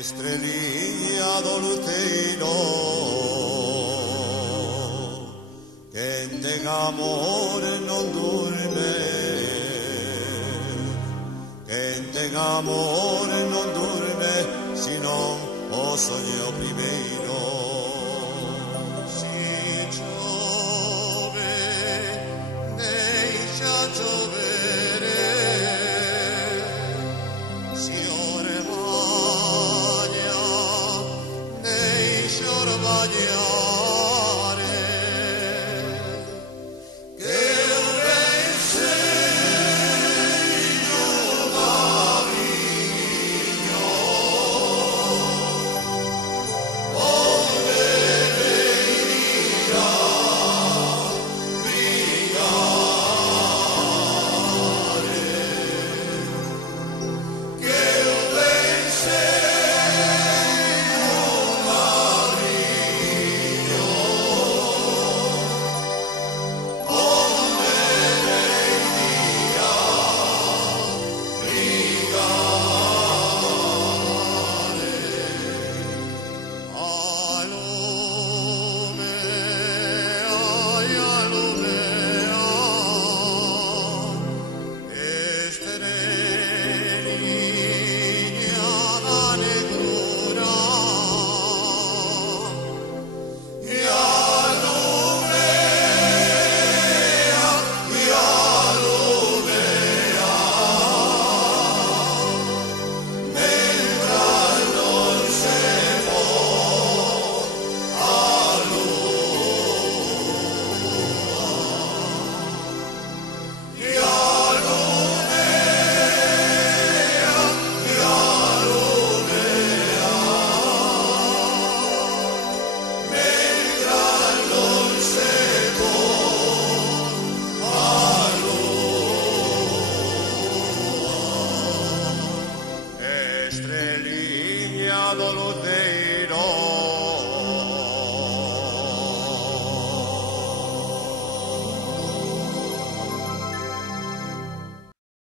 Estrellinha do luteiro, quen ten amor non durme, quen ten amor non durme, senón o soño primeiro. Si chove, deixa chovere, si ormaglia, deixa ormagliare, che eu ben segno marino, onde irá brigare, che eu ben segno marino, onde irá brigare. Ai lume, estrellinha da negrura, e a lumea, mentre non se può a lua, e a lumea, mentre non se può a lua. Estrellinha do luteiro,